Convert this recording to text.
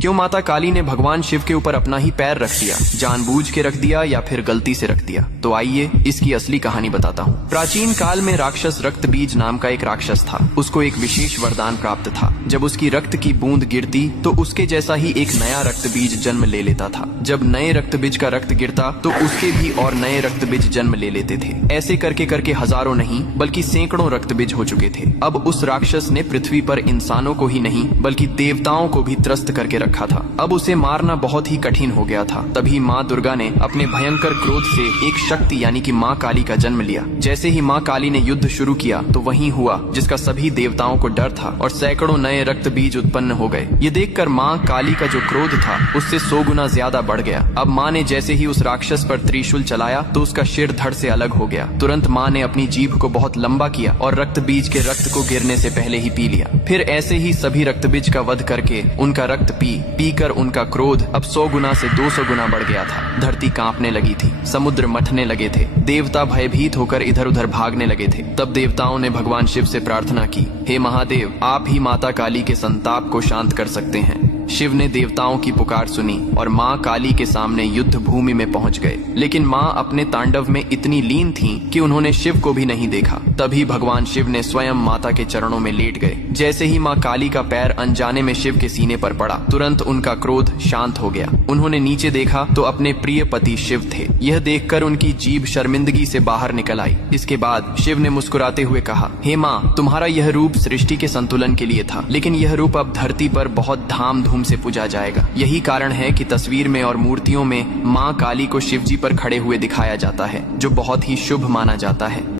क्यों माता काली ने भगवान शिव के ऊपर अपना ही पैर रख दिया? जानबूझ के रख दिया या फिर गलती से रख दिया? तो आइए इसकी असली कहानी बताता हूँ। प्राचीन काल में राक्षस रक्तबीज नाम का एक राक्षस था। उसको एक विशेष वरदान प्राप्त था। जब उसकी रक्त की बूंद गिरती तो उसके जैसा ही एक नया रक्तबीज जन्म ले लेता था। जब नए रक्तबीज का रक्त गिरता तो उसके भी और नए रक्तबीज जन्म ले लेते थे। ऐसे करके करके हजारों नहीं बल्कि सैकड़ों रक्तबीज हो चुके थे। अब उस राक्षस ने पृथ्वी पर इंसानों को ही नहीं बल्कि देवताओं को भी त्रस्त करके रखा था। अब उसे मारना बहुत ही कठिन हो गया था। तभी माँ दुर्गा ने अपने भयंकर क्रोध से एक शक्ति यानी कि माँ काली का जन्म लिया। जैसे ही माँ काली ने युद्ध शुरू किया तो वही हुआ जिसका सभी देवताओं को डर था और सैकड़ों नए रक्त बीज उत्पन्न हो गए। ये देखकर माँ काली का जो क्रोध था उससे 100 गुना ज्यादा बढ़ गया। अब माँ ने जैसे ही उस राक्षस पर त्रिशूल चलाया तो उसका सिर धड़ से अलग हो गया। तुरंत माँ ने अपनी जीभ को बहुत लंबा किया और रक्त बीज के रक्त को गिरने से पहले ही पी लिया। फिर ऐसे ही सभी रक्त बीज का वध करके उनका रक्त पी कर उनका क्रोध अब 100 गुना से 200 गुना बढ़ गया था। धरती कांपने लगी थी, समुद्र मथने लगे थे, देवता भयभीत होकर इधर उधर भागने लगे थे। तब देवताओं ने भगवान शिव से प्रार्थना की, हे महादेव, आप ही माता काली के संताप को शांत कर सकते हैं। शिव ने देवताओं की पुकार सुनी और माँ काली के सामने युद्ध भूमि में पहुंच गए। लेकिन माँ अपने तांडव में इतनी लीन थीं कि उन्होंने शिव को भी नहीं देखा। तभी भगवान शिव ने स्वयं माता के चरणों में लेट गए। जैसे ही माँ काली का पैर अनजाने में शिव के सीने पर पड़ा, तुरंत उनका क्रोध शांत हो गया। उन्होंने नीचे देखा तो अपने प्रिय पति शिव थे। यह देखकर उनकी जीभ शर्मिंदगी से बाहर निकल आई। इसके बाद शिव ने मुस्कुराते हुए कहा, हे माँ, तुम्हारा यह रूप सृष्टि के संतुलन के लिए था, लेकिन यह रूप अब धरती पर बहुत धाम धूम से पूजा जाएगा। यही कारण है कि तस्वीर में और मूर्तियों में माँ काली को शिवजी पर खड़े हुए दिखाया जाता है, जो बहुत ही शुभ माना जाता है।